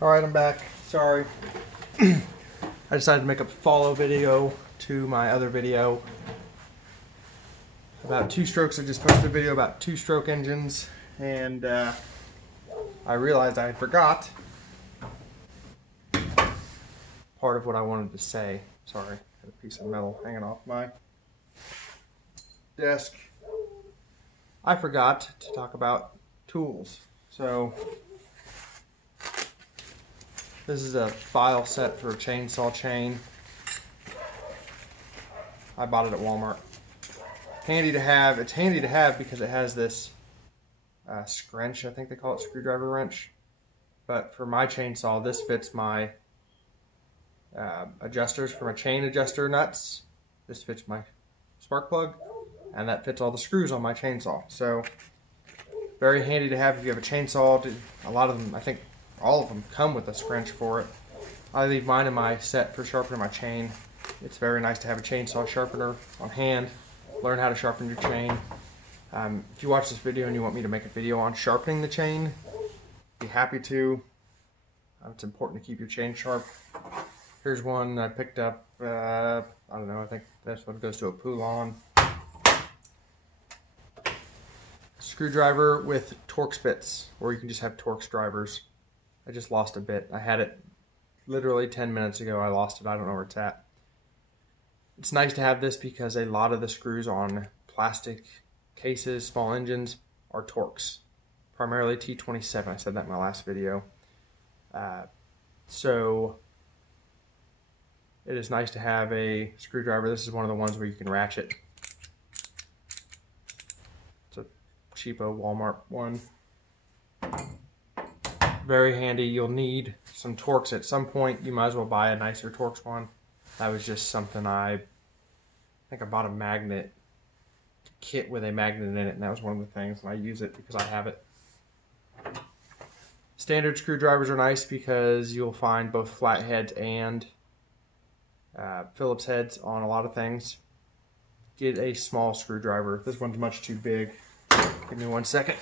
Alright, I'm back. Sorry. I decided to make a follow video to my other video about two-strokes. I just posted a video about two-stroke engines, and I realized I forgot part of what I wanted to say. Sorry, I had a piece of metal hanging off my desk. I forgot to talk about tools. So this is a file set for a chainsaw chain. I bought it at Walmart. Handy to have. It's handy to have because it has this scrunch, I think they call it, screwdriver wrench. But for my chainsaw, this fits my adjusters for my chain adjuster nuts. This fits my spark plug, and that fits all the screws on my chainsaw. So very handy to have if you have a chainsaw. A lot of them, I think all of them, come with a scrunch for it. I leave mine in my set for sharpening my chain. It's very nice to have a chainsaw sharpener on hand. Learn how to sharpen your chain. If you watch this video and you want me to make a video on sharpening the chain, be happy to. It's important to keep your chain sharp. Here's one I picked up, I don't know, I think this one goes to a Poulon. Screwdriver with Torx bits, or you can just have Torx drivers. I just lost a bit. I had it literally 10 minutes ago. I lost it. I don't know where it's at. It's nice to have this because a lot of the screws on plastic cases, small engines, are Torx. Primarily T27. I said that in my last video. So it is nice to have a screwdriver. This is one of the ones where you can ratchet. It's a cheapo Walmart one. Very handy. You'll need some Torx at some point. You might as well buy a nicer Torx one. That was just something I think I bought a magnet kit with a magnet in it, and that was one of the things, and I use it because I have it. Standard screwdrivers are nice because you'll find both flatheads and Phillips heads on a lot of things. Get a small screwdriver. This one's much too big. Give me 1 second.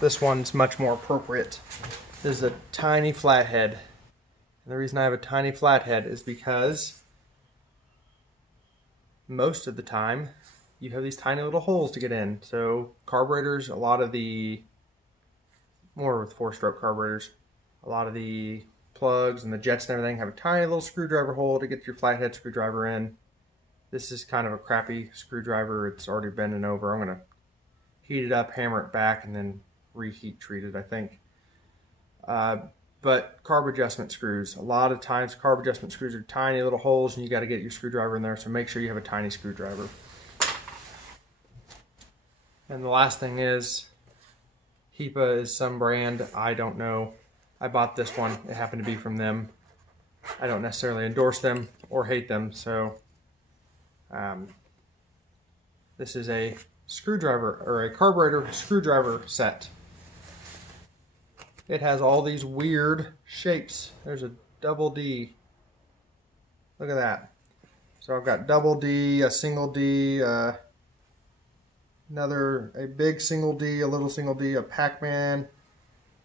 This one's much more appropriate. This is a tiny flathead. And the reason I have a tiny flathead is because most of the time you have these tiny little holes to get in. So carburetors, a lot of the, more with 4-stroke carburetors, a lot of the plugs and the jets and everything have a tiny little screwdriver hole to get your flathead screwdriver in. This is kind of a crappy screwdriver. It's already bending over. I'm going to heat it up, hammer it back, and then reheat treated, I think. But carb adjustment screws, a lot of times carb adjustment screws are tiny little holes and you got to get your screwdriver in there, so make sure you have a tiny screwdriver. And the last thing is, HEPA is some brand, I don't know. I bought this one, it happened to be from them. I don't necessarily endorse them or hate them, so this is a screwdriver, or a carburetor screwdriver set. It has all these weird shapes. There's a double D. Look at that. So I've got double D, a single D, a big single D, a little single D, a Pac-Man,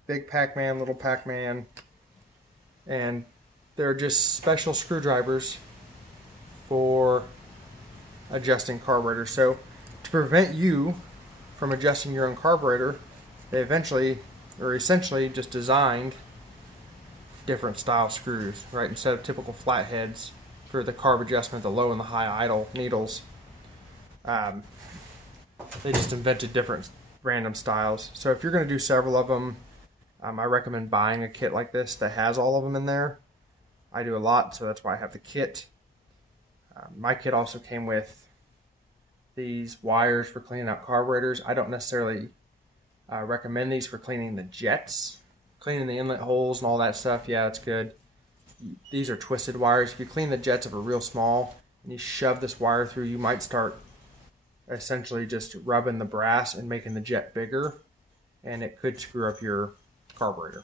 big Pac-Man, little Pac-Man. And they're just special screwdrivers for adjusting carburetors. So to prevent you from adjusting your own carburetor, they essentially just designed different style screws, right? Instead of typical flatheads for the carb adjustment, the low and the high idle needles, they just invented different random styles. So if you're going to do several of them, I recommend buying a kit like this that has all of them in there. I do a lot, so that's why I have the kit. My kit also came with these wires for cleaning out carburetors. I don't necessarily recommend these for cleaning the jets. Cleaning the inlet holes and all that stuff, yeah, it's good. These are twisted wires. If you clean the jets that are real small and you shove this wire through, you might start essentially just rubbing the brass and making the jet bigger, and it could screw up your carburetor.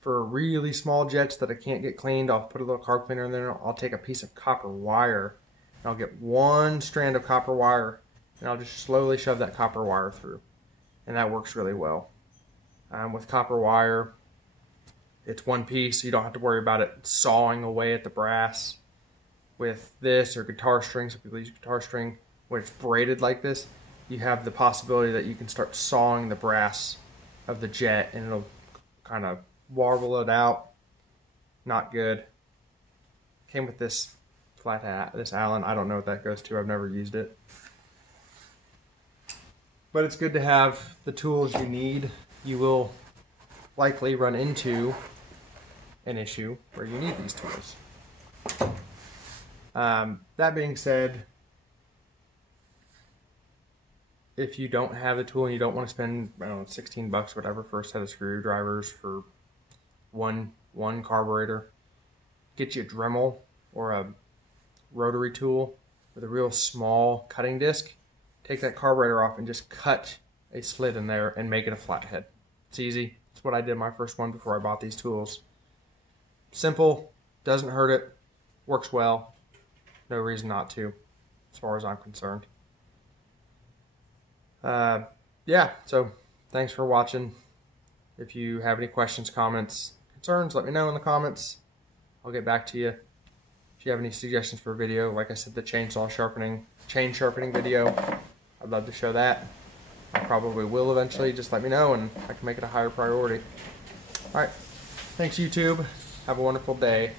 For really small jets that I can't get cleaned, I'll put a little carb cleaner in there. I'll take a piece of copper wire I'll get one strand of copper wire, and I'll just slowly shove that copper wire through. And that works really well. With copper wire, it's one piece, so you don't have to worry about it sawing away at the brass. With this or guitar string, some people use guitar string, when it's braided like this, you have the possibility that you can start sawing the brass of the jet, and it'll kind of warble it out. Not good. Came with this flat hat, this Allen. I don't know what that goes to. I've never used it. But it's good to have the tools you need. You will likely run into an issue where you need these tools. That being said, if you don't have the tool and you don't want to spend, I don't know, 16 bucks, whatever, for a set of screwdrivers for one carburetor, get you a Dremel or a rotary tool with a real small cutting disc. Take that carburetor off and just cut a slit in there and make it a flathead. It's easy. It's what I did my first one before I bought these tools. Simple, doesn't hurt it, works well. No reason not to, as far as I'm concerned. Yeah, so thanks for watching. If you have any questions, comments, concerns, let me know in the comments. I'll get back to you. If you have any suggestions for a video, like I said, the chain sharpening video, I'd love to show that. I probably will eventually. Just let me know and I can make it a higher priority. Alright, thanks YouTube. Have a wonderful day.